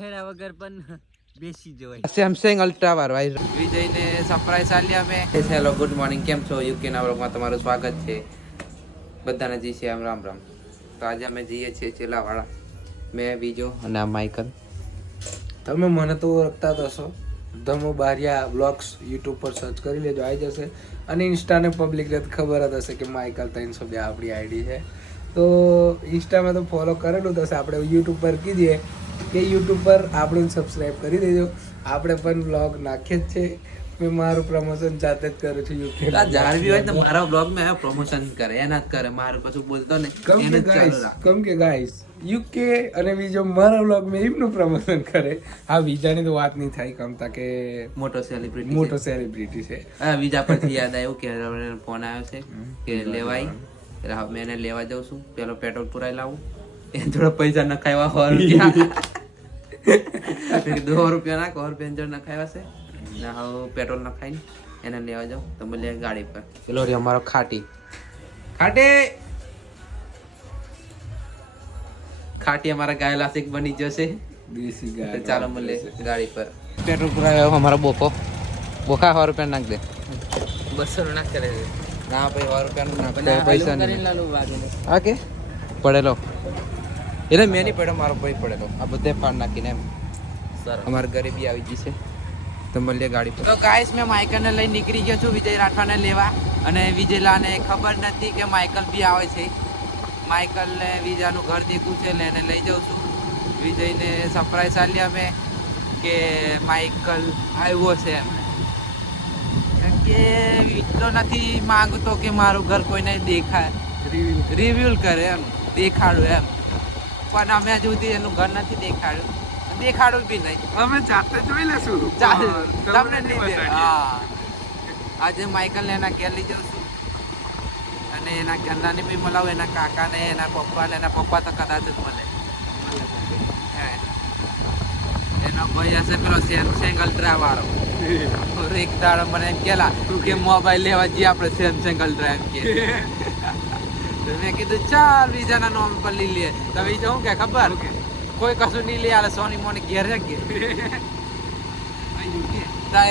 ફેરા વગર પણ બેસી જવાય. સેમસંગ અલ્ટ્રા વાળો વિજયને સરપ્રાઈઝ આલ્યા અમે. હેલો ગુડ મોર્નિંગ, કેમ છો? યુકે ના વ્લોગમાં તમારું સ્વાગત છે. બધાને જી છે રામ રામ. તો આજે અમે જઈએ છીએ ચેલાવાળા, મેં બીજો અને આ માઇકલ. તમે મને તો ઓળખતા જ હશો. ધમો બારિયા બ્લોગ્સ યુટ્યુબ પર સર્ચ કરી લેજો, આવી જશે. અને ઇન્સ્ટાને પબ્લિકને ખબર જ હશે કે માઇકલ 302 આપણી આઈડી છે. તો ઇન્સ્ટામાં તો ફોલો કરેલું જ હશે. આપણે યુટ્યુબ પર કીધીએ કે યુટ્યુબ પર આપણને સબસ્ક્રાઈબ કરી દેજો. આપણે પણ બ્લોગ નાખીએ જ છે. મેં મારું પ્રમોશન જાતે જ કરું છું યુકે. જાળવી હોય તો મારા બ્લોગ માં પ્રમોશન કરે, એના જ કરે. મારું કશું બોલતો ને કમ કે ગાઈસ યુકે અને બીજો મારા બ્લોગ મેં એમનું પ્રમોશન કરે. આ બીજાની તો વાત નહીં થાય કમતા કે મોટો સેલિબ્રિટી છે. હા, બીજા પરથી યાદ આવ્યું કે ફોન આવ્યો છે કે લેવાય. મેં એને લેવા જાઉં છું. પેલો પેટ્રોલ પુરાઈ લાવું, એ થોડા પૈસા નખાવ્યા 100 રૂપિયા નાખ, 100 રૂપિયા નખાવ્યા છે ને. હવે પેટ્રોલ નખાઈને એને લેવા જાઉં તો મળે ગાડી પર. પેલો રે અમારો ખાટી અમારા ગાયેલા શેખ બની જશે. દેશી ગાય. ચાલો મળે ગાડી પર. પેટ્રોલ પુરાવ્યો અમારો બોખા 100 રૂપિયા નાખ દે. 200 નાખ કરે છે. ના ભાઈ 100 રૂપિયા નાખ, પૈસા નહીં. હા કે પડેલો એટલે મેં નહીં પડ્યો, મારો ભાઈ પડેલો. આ બધે પાડ નાખીને એમ અમારે ગરીબી આવી ગઈ છે. તો મળીએ ગાડી પર. તો ગાઈસ મેં માઇકલને લઈને નીકળી ગયો છું વિજય રાઠવાને લેવા. અને વિજયલાને ખબર નથી કે માઇકલ બી આવે છે. માઇકલને વિજાનું ઘર દેખું છે, લઈને લઈ જાઉં છું. વિજયને સરપ્રાઈઝ આલ્યા મેં કે માઇકલ આવ્યો છે એમ. કે એટલો નથી માંગતો કે મારું ઘર કોઈને દેખાય, રિવ્યૂ કરે એમ, દેખાડું એમ. પણ અમે હજુ સુધી એનું ઘર નથી દેખાડું બી નહીં. અમે જાતે જોઈ લેશું. તમને નહીં દે. હા, આજે માઇકલને એના ઘેર લઈ જાઉં છું. અને એના ઘરનાને બી મળાવું, એના કાકાને, એના પપ્પાને. એના પપ્પા તો કદાચ જ મળે. એનો ભાઈ હશે પેલો સેમસંગ અલ્ટ્રા વાળો. એક દાડો મને એમ કેલા કે મોબાઈલ લેવા જઈએ આપણે સેમસંગ અલ્ટ્રા એમ કે. તો મેં કીધું ચાલ બીજાના નામ પર લઈ લે. તો બીજું શું કે ખબર, કોઈ કશું નહીં લે, આલે સોની મોની ઘેર છે કે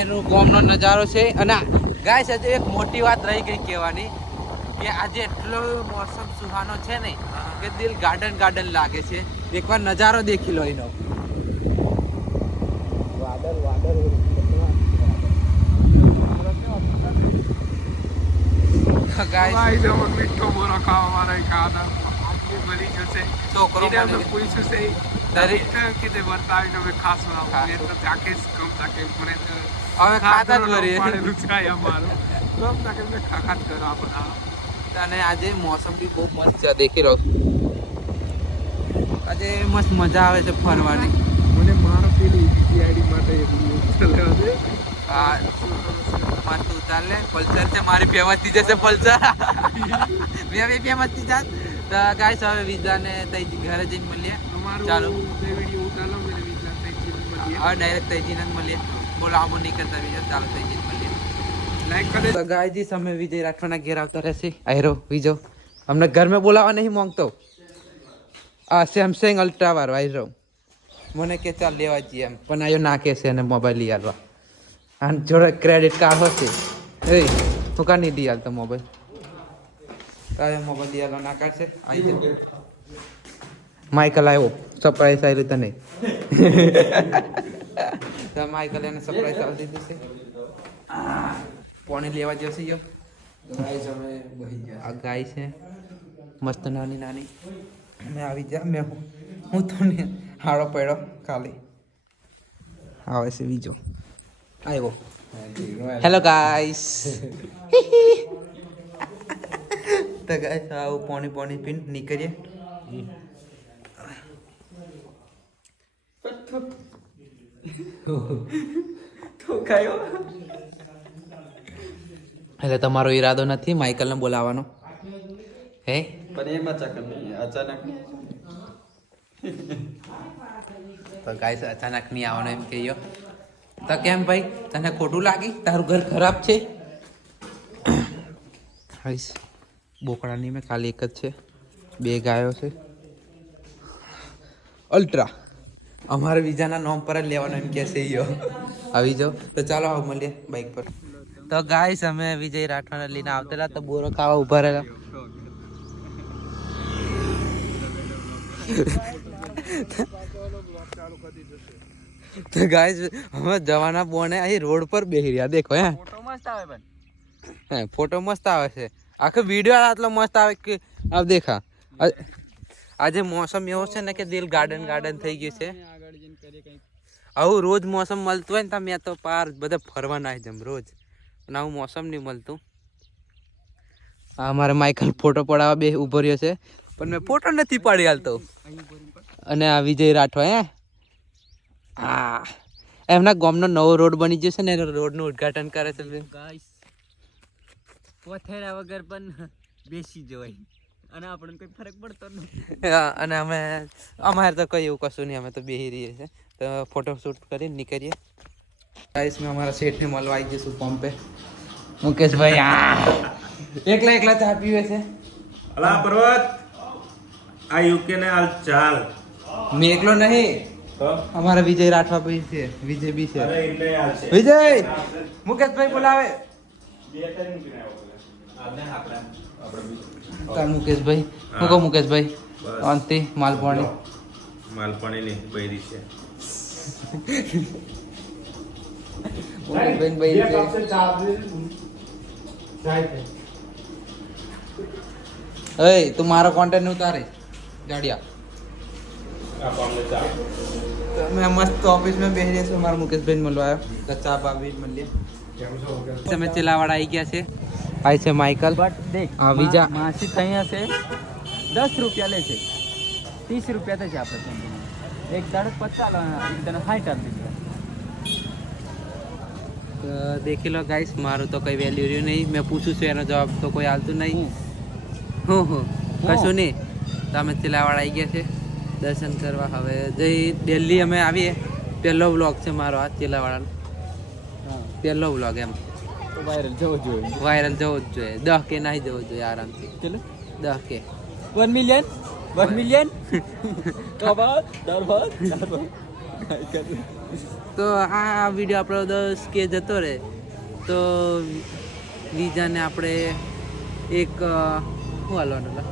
એનું ગામનો નજારો છે. અને ગાઈસ હજુ એક મોટી વાત રહી ગઈ કહેવાની કે આજે એટલો મોસમ સુહાનો છે ને કે દિલ ગાર્ડન લાગે છે. એકવાર નજારો દેખી લો એનો. મીઠો બોરો ખાવા મારા એક આદત બની જશે. છોકરો પૂછ્યું છે દરેક કીધે વર્તાવી તમે ખાસ હવે ખાતા જ વળી. અને આજે મોસમ બી બહુ મસ્ત છે, દેખી રહ્યો છું. આજે મસ્ત મજા આવે છે ફરવાની. મને મારો પેલી બીજી આઈડી માટે હા મસ્ત ઉતાર લે. પલ્સર છે મારી, ફેમસથી જશે પલ્સર. મેં બી ફેમસથી જાત. તો ગાઈસ હવે વિઝાને તઈ ઘરે જઈને મળીએ. ચાલો વિડીયો ઉતારો હવે ડાયરેક્ટ તઈજીને જ મળીએ. બોલાવો નહીં કરતા બીજા. ચાલો તઈજી મળીએ. લાઈક કરે. તો ગાયજી અમે વિજય રાઠવાના ઘેર આવતા રહેશે. આયરો વિજો અમને ઘર में બોલાવા નહીં માંગતો. આ સેમસંગ અલ્ટ્રા વાળો આયરો મને કે ચાલ લેવા જઈએ એમ, પણ આયો ના કે છે અને મોબાઈલ લઈ આવવા. અને જોડે ક્રેડિટ કાર્ડ હશે. એ તું કા નહીં લઈ આવતો મોબાઈલ? તારે મોબાઈલ લઈ આવવા ના કાઢશે. આવી જાઓ. માઇકલ આવ્યો, સરપ્રાઈઝ આવ્યું તને. તો માઇકલ એને સરપ્રાઈઝ આપી દીધું છે. પાણી લેવા જશે યો. આ ગાય છે મસ્ત નાની નાની. મેં આવી જા. હું તો ને હાડો પડ્યો ખાલી. આવે છે બીજો આવ્યો. Hello guys. તો ગાઈસ આવું પાણી પીને નીકળીએ. એટલે તમારો ઈરાદો નથી માઇકલને બોલાવવાનો હે? પણ એમ અચાનક તો ગાઈસ અચાનક નહીં આવવાનો એમ કહીયો. તો કેમ ભાઈ, તને ખોટું લાગી? તારું ઘર ખરાબ છે? બોકડાની મેં ખાલી એક જ છે, 2 ગાયો છે અલ્ટ્રા. અમારે બીજાના નામ પર જ લેવાનો એમ કે છે યો આવી જાઓ તો ચાલો આવ મળીએ બાઇક પર તો ગાઈસ અમે વિજય રાઠવાને લઈને આવતેલા તો બોરો ખાવા ઉભા રહેલા તો ગાઈસ અમે જવાના બોને અહીં રોડ પર બેહી રહ્યા દેખો હે ફોટો મસ્ત આવે પણ હે ફોટો મસ્ત આવે છે આખો વિડિયો આટલો મસ્ત આવે કે આપ દેખા આજે મોસમ એવો છે ને કે દિલ ગાર્ડન ગાર્ડન થઈ ગયું છે આવું રોજ મોસમ મળતું હોય ને તો મેં તો પાર બધા ફરવા ના જમ રોજ અને આવું મોસમ નહીં મળતું આ અમારે માઇકલ ફોટો પડાવવા બે ઉભો રહ્યો છે પણ મેં ફોટો નથી પાડી હાલતો અને આ વિજય રાઠવા હે હા એમના ગામનો નવો રોડ બની ગયો છે ને રોડનું ઉદ્ઘાટન કરે છે ગાઈસ પોથેરા વગર પણ બેસી જવાય અને આપણને કોઈ ફરક પડતો નથી અને અમે અમારે તો કઈ એવું કશું નહીં અમે તો બેહી રહીએ છીએ તો ફોટો શૂટ કરીને નીકળીએ ગાઈસ મેં અમારા શેઠને મળવા આવી જઈશું પંપે મુકેશભાઈ એકલા એકલા ચા પીવે છે અલા પર્વત આ યુકે ને હાલ ચાલ મેં એકલો નહીં તો અમારા વિજય રાઠવા ભાઈ છે વિજય બી છે અરે એટલે હાલ છે વિજય મુકેશભાઈ બોલાવે બે ત્રણ નીકળ્યા આપણે આપણે તા મુકેશભાઈ હું કહું મુકેશભાઈ બસ. અંતિ માલપાણી માલપાણી ની બૈરી છે મુકેશભાઈ ભાઈ છે એ તું મારો કોન્ટેક્ટ ઉતારે ગાડિયા આ પામને ચા मैं मस्त ऑफिस में બેહી રહ્યા છું મારા મુકેશભાઈ મળવા આવ્યો તો ચા બાબી મળીએ તમે ચેલાવાડા આવી ગયા છે આઈ છે માઇકલ બટ દેખ હા, વિજા. માસી અહીંયા છે 10 રૂપિયા લે છે 30 રૂપિયા તો છે આપણે કંપનીમાં એક દાડો 50 લાવવાના એક દાડો 60 આપી દીધા દેખી લો ગાઈસ મારું તો કઈ વેલ્યુ રહ્યું નહીં મેં પૂછું છું એનો જવાબ તો કોઈ હાલતું નહીં હું કશું નહીં તો અમે ચેલાવાડા આવી ગયા છે દર્શન કરવા હવે જઈ દિલ્હી અમે આવીએ પહેલો વ્લોગ છે મારો આ ચેલાવાડાનો પહેલો વ્લોગ એમ તો વાયરલ જવો જોઈએ વાયરલ જવો જ જોઈએ 10 કે નહીં જવો જોઈએ આરામથી ચલો 10 કે 1 મિલિયન 1 મિલિયન કબાદ દરબાદ તો આ વિડીયો આપણો 10 કે જતો રહે તો વિજાને આપણે એક શું હાલવાનું લા?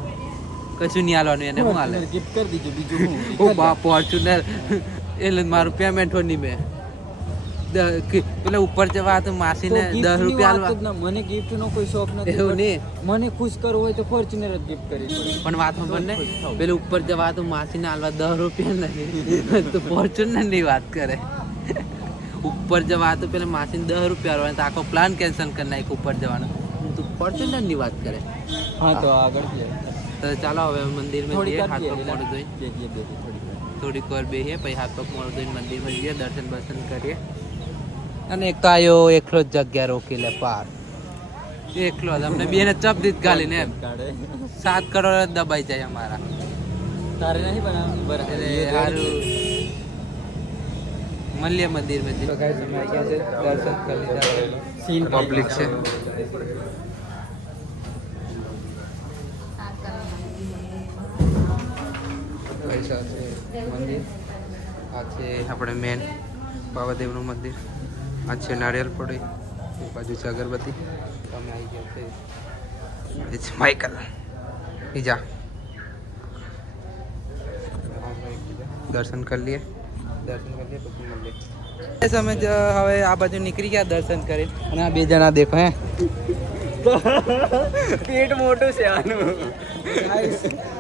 કશું નહીં હાલવાનું એને શું હાલે ગિફ્ટ કરી દીજો બીજું હું ઓ બાપ ફોર્ચ્યુનર એટલે મારું પેમેન્ટ હો નહીં મેં પેલા ઉપર જવા તો માસીને 10 રૂપિયા હાલવા મને ગિફ્ટ નો કોઈ શોખ નથી એવું but નહીં મને ખુશ કરવું હોય તો ફોર્ચ્યુનર જ ગિફ્ટ કરી પડે પણ વાતમાં બને પેલું ઉપર જવા તો માસીને હાલવા 10 રૂપિયા નહીં તો ફોર્ચ્યુનર ની વાત કરે ઉપર જવા તો પેલા માસીને 10 રૂપિયા હાલવા તો આખો પ્લાન કેન્સલ કરી નાખ ઉપર જવાનો તો ફોર્ચ્યુનર ની વાત કરે હા તો આગળ તો ચાલો હવે મંદિરમાં થોડી જઈએ વાર હાથ પગ મોઢું ધોઈ થોડીક વાર બેસીએ પછી હાથ પગ મોઢું ધોઈને મંદિરમાં જઈએ દર્શન બર્શન કરીએ અને એક તો આયો એકલો જ જગ્યા રોકી લે પાર એકલો જ અમને બેને ચપ દીધ ગાલીને એમ 7 કરોડ જ દબાઈ જાય અમારા તારે નહીં બનાવવાનું બરાબર એટલે સારું મળીએ મંદિરમાં જઈએ તો ગાઈસ અમે આવી ગયા છે દર્શન કરી લીધા સીન પબ્લિક છે પૈસા છે મંદિર આ છે આપણે મેન બાબાદેવનું મંદિર આ છે નારિયેલ પડી એક બાજુ છે અગરબત્તી તમે આવી ગયા છે એ છે માઇકલ બીજા દર્શન કરી લઈએ પછી મળીએ અમે હવે આ બાજુ નીકળી ગયા દર્શન કરી અને આ બે જણા દેખો હે પેટ મોટું છે આનું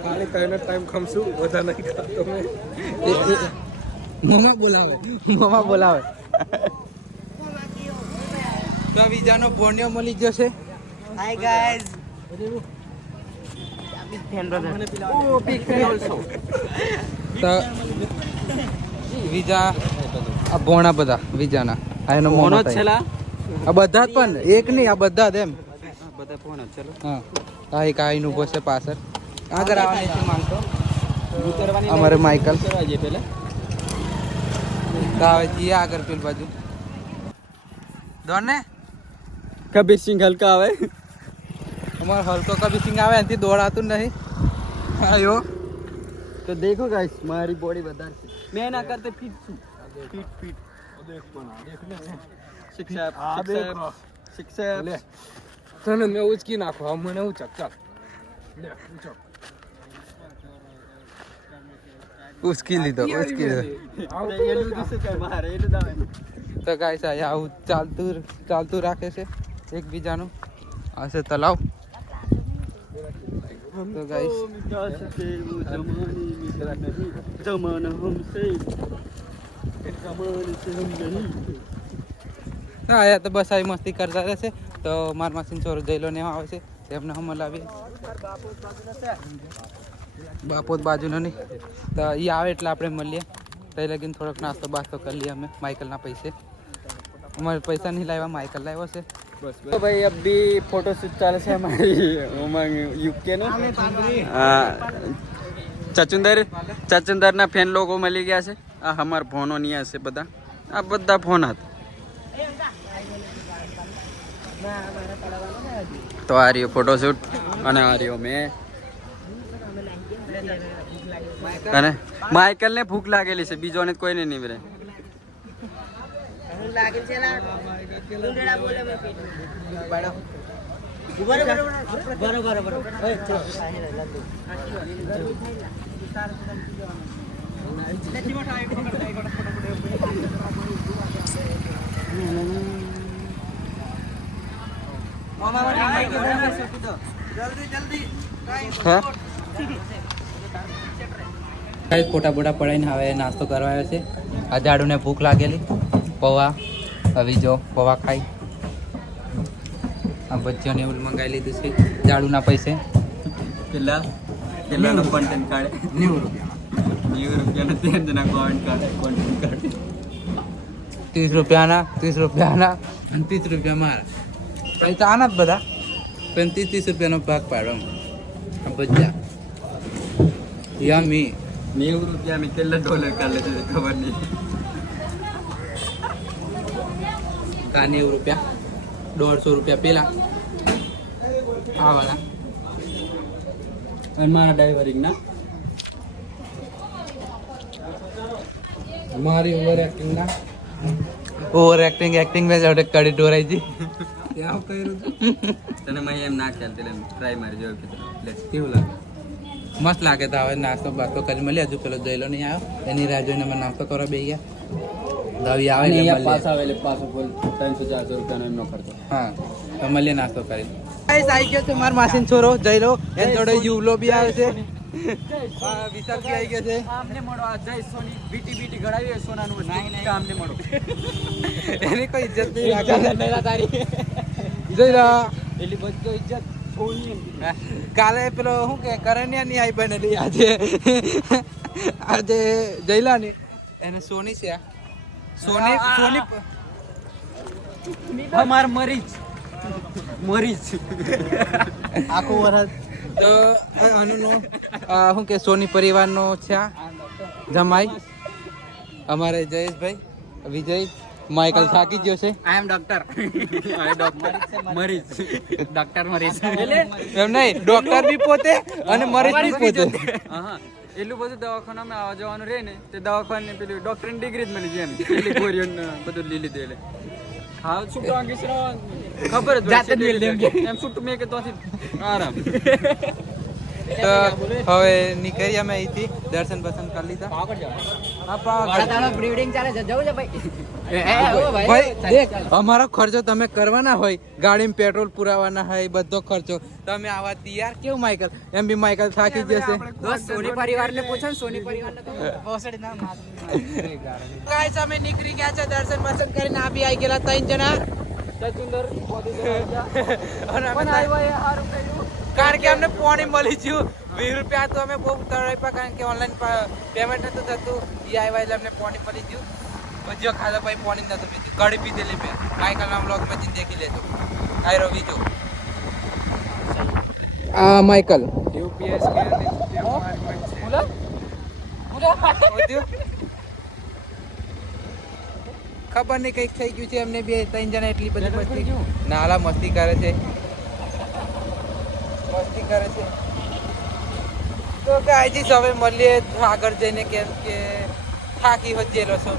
ખાલી કઈને ટાઈમ ખમશું બધા નહીં ખાતો મેં મમા બોલાવે તો બીજાનો બોન્યો મળી જશે હાય ગાઈઝ તો વિજા આ ભોણા બધા વિજાના આ એનો મોનો છેલા આ બધા જ પણ એક નહીં આ બધા જ એમ બધા ફોન ચલો હા આ એક આઈનું ઉભો છે પાછળ આગળ આવવાની છે માંગતો ઉતરવાની અમારે માઇકલ કરવા જઈએ પહેલા તો હવે જઈએ આગળ પેલ બાજુ દોડને કબીર સિંહ હલકા આવે અમારો હલકો કબીર સિંહ આવે એનાથી દોડાતું નહીં આયો તો દેખો ગાઈસ મારી બોડી વધારે છે मैं ना करते फिट फिट शिक्षा લે તને મેં ઉચકી નાખો હવે મને ઉચક ચાલ લે ઉચક ઉસકી લીધો તો ગાઈસ આવું ચાલતું રાખે છે એકબીજાનું આ છે તલાવ તો ગાઈસ ના આયા તો બસ આવી મસ્તી કરતા રહેશે તો માર માસીન છોરો જઈલો ને આવે છે તેમને હમ લાવી બાપોત બાજુનો નહીં તો એ આવે એટલે આપણે મળીએ તો લગીને થોડોક નાસ્તો બાસ્તો કરી લઈએ અમે માઇકલના પૈસે અમારે પૈસા નહીં લાવ્યા માઇકલ લાવ્યો છે तो भाई अब भी फोटो शूट चाले से हमारी उमंग यूके ने चचुंदर ना फैन लोगो मળી ગયા છે આ હમાર ફોનો ની હશે બધા આ બધા ફોન હતા તો આ રહ્યો ફોટો શૂટ અને આ રહ્યો મેં અને માઇકલ ને ભૂખ લાગેલી છે બીજોને કોઈને નહીં મળે ફોટા બોટા પડાઈને હવે નાસ્તો કરવા આવ્યો છે આ ઝાડુને ભૂખ લાગેલી પૌવા હવે જો પૌવા ખાઈ આ બચ્ચોને એવું મંગાવી લીધું છે ઝાડુના પૈસે પેલા કોન્ટેન્ટ કાઢે 90 રૂપિયાના 13 જણા કોન્ટેન્ટ કાઢે 30 રૂપિયાના અને 30 રૂપિયા મારા પૈસા આના જ બધા પણ 30 રૂપિયાનો ભાગ પાડો આ બધા યમી 90 રૂપિયા મેં કેટલા ડોલર કાઢે છે ખબર નહીં કા 90 રૂપિયા 150 રૂપિયા પેલા આ વાળા અને મારા ડ્રાઈવરિંગ ના મારી ઓવર એક્ટિંગ મેં જોડે કડી ડોરાઈ જી ત્યાં કર્યું તને મેં એમ ના ખ્યાલ એટલે ટ્રાય મારી જોયું કે લે કેવું લાગે મસ્ત લાગે તો હવે નાસ્તો બાસ્તો કરી મળીએ હજુ પેલો જઈલો નહીં આવ્યો એની રાહ જોઈને અમે નાસ્તો કરવા બેસી ગયા દવી આવે એટલે મળીએ. પાસ આવે એટલે પાછો બોલ 300-400 રૂપિયાનો એમનો ખર્ચો હા તો મળીએ નાસ્તો કરી આવી ગયો છે મારા માસીન છોરો જઈલો એની જોડે યુવલો બી આવે છે વિશાલ બી આવી ગયો છે આમને મળો આ જય સોની બીટી ઘડાવી સોનાનું નહીં આમને મળો એની કોઈ ઇજ્જત નહીં રાખે તારી જઈલા એટલી બધો ઇજ્જત છોડની કાલે પેલો શું કે કરણ્યા ની આવી બનેલી આજે જઈલા ની એને સોની છે સોની અમાર મરીજ આખો વરસ તો આનું શું કે સોની પરિવારનો છે આ જમાઈ અમારે જયેશભાઈ વિજય માઇકલ થાકી ગયો છે આઈ એમ ડોક્ટર મરીજ ડોક્ટર મરીજ એમ નહીં ડોક્ટર બી પોતે અને મરીજ બી પોતે હા એટલું બધું દવાખાનામાં આવવા જવાનું રહે ને તે દવાખાને પેલી ડોક્ટરની ડિગ્રી જ મળી જાય એમ એટલી ગોરીઓ બધું લીલી દે એટલે હા શું ખબર જ એમ છૂટું મેં કે તો આરામ તો હવે નીકળ્યા અમે અહીંથી દર્શન બર્શન કરી લીધા ભાઈ દેખ અમારો ખર્ચો તમે કરવાના હોય ગાડીમાં પેટ્રોલ પુરાવાના હોય બધો ખર્ચો તમે આવા તૈયાર કેવું માઇકલ એમ બી માઇકલ થાકી જશે સોની પરિવારને પૂછો ને સોની પરિવારને ગાઈસ અમે નીકળી ગયા છે દર્શન બર્શન કરીને આ બી આવી ગયેલા 3 જણા સચુંદર અને અમે કારણ કે અમને પોણી મળી ગયું 20 રૂપિયા તો અમે બહુ તળાવ્યા કારણ કે ઓનલાઈન પેમેન્ટ નતું થતું એ આવ્યા એટલે અમને પોણી મળી ગયું પછી ખાધા પછી પોણી નતું પીધું કડી પીધેલી મેં માઇકલના બ્લોગમાં જઈને દેખી લેજો આયરો બીજો આ માઇકલ યુપીએસ ખબર નહીં કઈક થઈ ગયું છે એમને બે 3 જણા એટલી બધી મસ્તી નાલા મસ્તી કરે છે તો ગાઈજી હવે મળીએ આગળ જઈને કેમ કે થાકી વચ્ચેલો છો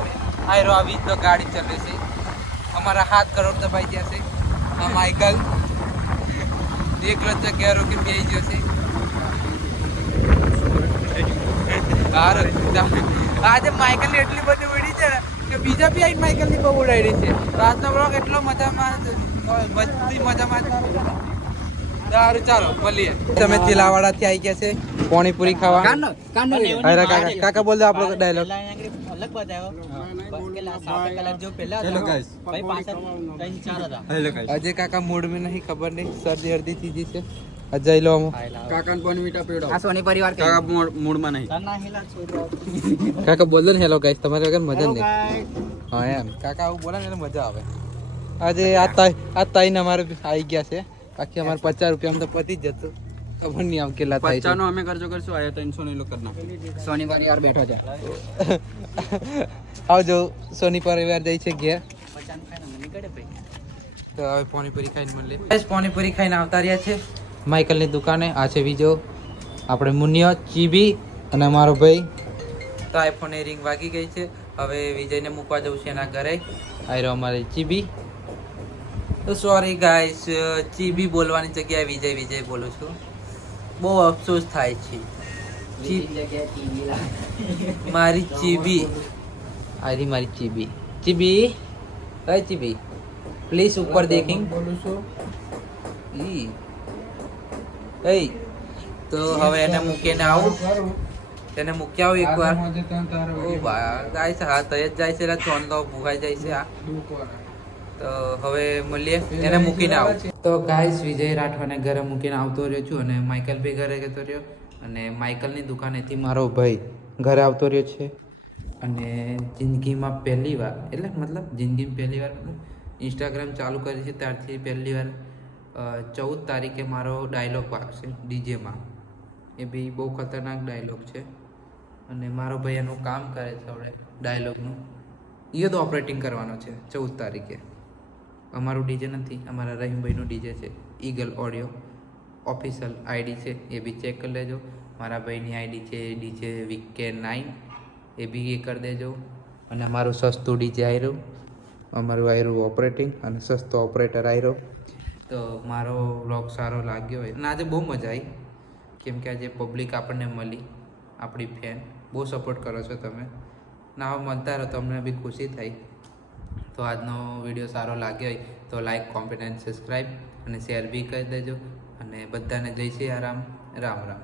આયરો આવી તો ગાડી ચાલે છે અમારા 7 કરોડ દબાઈ ગયા છે આ માઇકલ એકલો જગ્યા રોકી બેસી ગયો છે આજે માઇકલ ની એટલી બધી ઉડી છે ને કે બીજા બી આઈ માઇકલ ની બહુ ઉડાડી છે આજનો બ્લોગ એટલો મજામાં બધી મજામાં સારું ચાલો મળીએ તમે ચીલાવાડા થી આવી ગયા છે પાણીપુરી ખાવા અરે કાકા બોલ દો આપણો ડાયલોગ अलग बताओ सादा कलर जो पहला हेलो था गाइस भाई पासन कहीं चार था हेलो गाइस अजय काका मूड में नहीं खबर नहीं सर्दी हर्दी चीजी से अजय लो हम કાકાને પણ મીઠા પીવડો आ सोनी परिवार के કાકા મૂડમાં નહીં करना हिला छोड़ो काका बोल दो हेलो गाइस તમારે વગર મજા નહીં હા એમ કાકા આવું બોલે ને એટલે મજા આવે આજે આ તાઈ ને અમારે આવી ગયા છે બાકી અમારે 50 રૂપિયા તો પતી જ જતું ખબર નહીં આમ કેટલા થાય છે 50 નો અમે કરજો કરશું આયા 300 નો કરના सोनी परिवार बैठो जा આવજો સોની પરિવાર જાય છે ઘેર 50 खाना निकड़े भाई તો હવે પાણીપુરી ખાઈને મળીએ ગાઈસ પાણીપુરી ખાઈને આવતા રહ્યા છે માઇકલની દુકાને આ છે બીજો આપણે મુનિયો ચીબી અને અમારો ભાઈ તો આઈફોન એ રિંગ વાગી ગઈ છે હવે વિજયને મૂકવા જવું છે એના ઘરે આયરો અમારે ચીબી તો સોરી ગાઈસ ચીબી બોલવાની જગ્યાએ વિજય વિજય બોલું છું બહુ અફસોસ થાય છે મારી ચીબી આરી મારી ચીબી ચીબી કઈ ચીબી પ્લીઝ ઉપર દેખિંગ બોલું છું ઈ એ તો હવે એને મૂકીને આવું તેને મૂકી આવું એકવાર ઓ બા જાય છે હા તો જ જાય છે એટલે ચોંદો ભૂખાઈ જાય છે આ તો હવે મળીએ એને મૂકીને આવું તો ગાઈસ વિજય રાઠવાને ઘરે મૂકીને આવતો રહ્યો છું અને માઇકલ બી ઘરે જતો રહ્યો અને માઇકલની દુકાનેથી મારો ભાઈ ઘરે આવતો રહ્યો છે અને જિંદગીમાં પહેલી વાર એટલે મતલબ જિંદગીમાં પહેલી વાર ઇન્સ્ટાગ્રામ ચાલુ કરી છે ત્યારથી પહેલી વાર 14 તારીખે મારો ડાયલોગ વાગશે ડીજેમાં એ બી બહુ ખતરનાક ડાયલોગ છે અને મારો ભાઈ એનું કામ કરે છે હવે ડાયલોગનું એ તો ઓપરેટિંગ કરવાનો છે 14 તારીખે અમારું ડીજે નથી અમારા રહીમભાઈનું ડીજે છે ઈગલ ઓડિયો ઓફિશિયલ આઈડી છે એ બી ચેક કરી લેજો મારા ભાઈની આઈડી છે ડીજે VK9 એ બી એ કરી દેજો અને મારું સસ્તું ડીજે આવ્યું અમારું આવ્યું ઓપરેટિંગ અને સસ્તો ઓપરેટર આવ્યો તો મારો વ્લોગ સારો લાગ્યો હોય અને આજે બહુ મજા આવી કેમ કે આજે પબ્લિક આપણને મળી આપણી ફેન બહુ સપોર્ટ કરો છો તમે ના મળતા રહો તો અમને બી ખુશી થઈ તો આજનો વિડીયો સારો લાગ્યો હોય તો લાઈક કોમેન્ટ અને સબસ્ક્રાઈબ અને શેર બી કરી દેજો અને બધાને જય શ્રી રામ રામ રામ